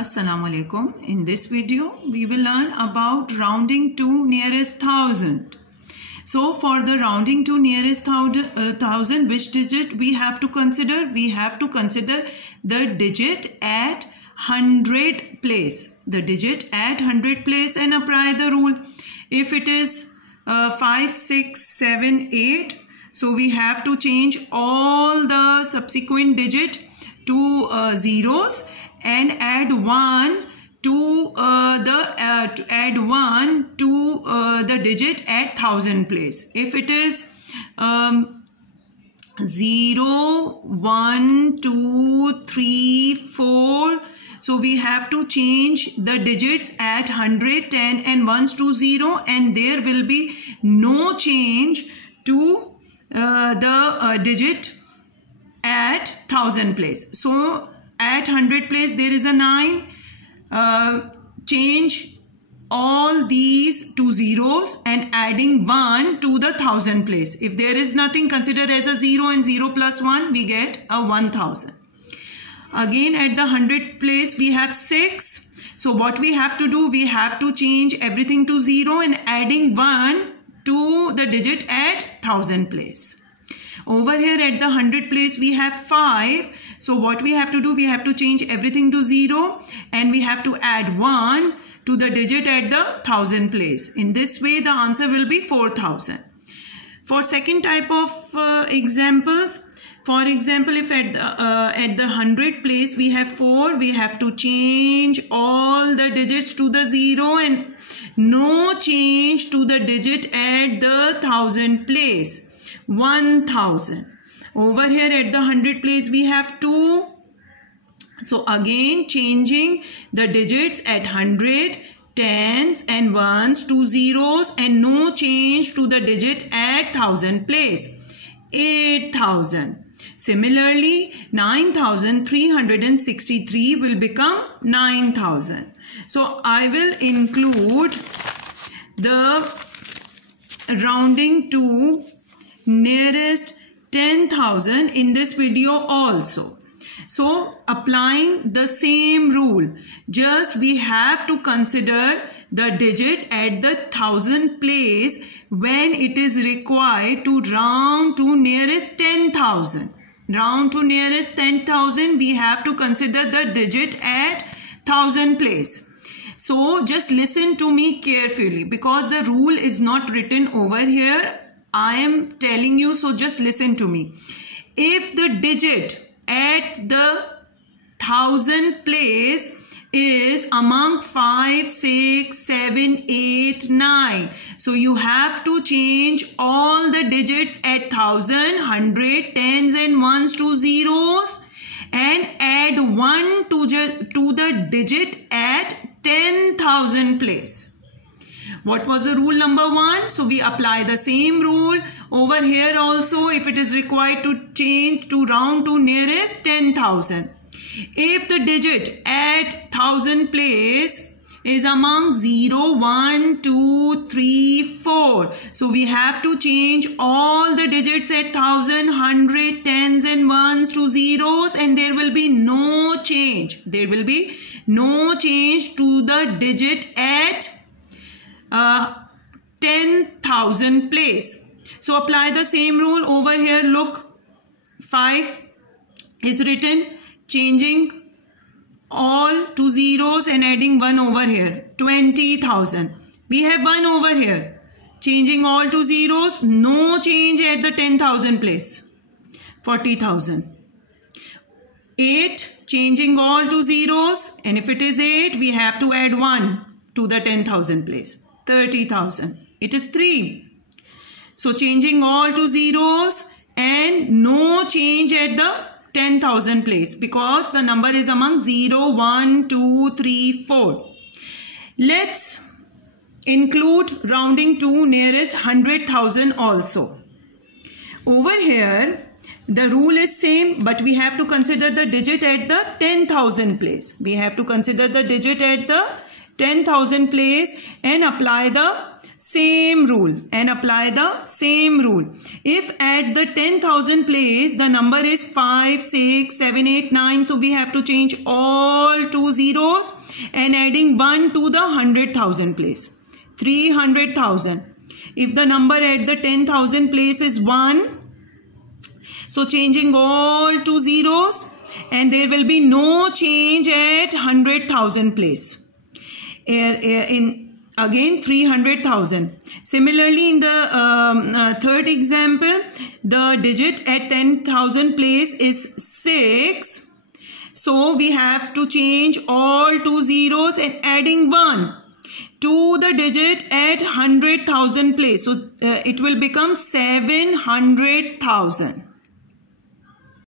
Assalamu alaikum. In this video, we will learn about rounding to nearest thousand. So for the rounding to nearest thousand, which digit we have to consider? We have to consider the digit at 100 place. The digit at 100 place and apply the rule. If it is 5, 6, 7, 8, so we have to change all the subsequent digit to zeros and add 1 to the digit at 1000 place. If it is 0, 1, 2, 3, 4, so we have to change the digits at 100, 10 and 1s to 0, and there will be no change to the digit at 1000 place. So at 100 place there is a 9. Change all these to zeros and adding 1 to the 1000 place. If there is nothing, consider as a 0 and 0 plus 1, we get a 1000. Again at the 100 place we have 6. So what we have to do, we have to change everything to 0 and adding 1 to the digit at 1000 place. Over here at the 100 place we have 5. So what we have to do, we have to change everything to 0 and we have to add 1 to the digit at the 1000 place. In this way the answer will be 4000. For second type of examples, for example, if at the 100 place we have 4, we have to change all the digits to the 0 and no change to the digit at the 1000 place. 1000. Over here at the 100 place we have 2. So again changing the digits at 100, 10s and 1s to zeros and no change to the digit at 1000 place. 8000. Similarly 9363 will become 9000. So I will include the rounding to nearest 10,000 in this video also. So applying the same rule, just we have to consider the digit at the 1000 place when it is required to round to nearest 10,000. Round to nearest 10,000, we have to consider the digit at 1000 place. So just listen to me carefully because the rule is not written over here. I am telling you, so just listen to me. If the digit at the 1000 place is among 5, 6, 7, 8, 9. So you have to change all the digits at 1000, 100, 10s and 1s to zeros and add 1 to the digit at 10,000 place. What was the rule number 1? So we apply the same rule over here also if it is required to change to round to nearest 10,000. If the digit at 1000 place is among 0, 1, 2, 3, 4. So we have to change all the digits at 1000, 100, 10s and 1s to zeros and there will be no change. There will be no change to the digit at 10,000 place. So apply the same rule over here. Look, 5 is written, changing all to zeros and adding 1 over here. 20,000. We have 1 over here. Changing all to zeros, no change at the 10,000 place. 40,000. 8, changing all to zeros, and if it is 8, we have to add 1 to the 10,000 place. 30,000. It is 3. So changing all to zeros and no change at the 10,000 place because the number is among 0, 1, 2, 3, 4. Let's include rounding to nearest 100,000 also. Over here the rule is same, but we have to consider the digit at the 10,000 place. We have to consider the digit at the 10,000 place and apply the same rule and apply the same rule. If at the 10,000 place the number is 5, 6, 7, 8, 9, so we have to change all 2 zeros and adding 1 to the 100,000 place. 300,000. If the number at the 10,000 place is 1, so changing all 2 zeros and there will be no change at 100,000 place. Again 300,000. Similarly, in the third example, the digit at 10,000 place is 6. So we have to change all 2 zeros and adding 1 to the digit at 100,000 place. So it will become 700,000.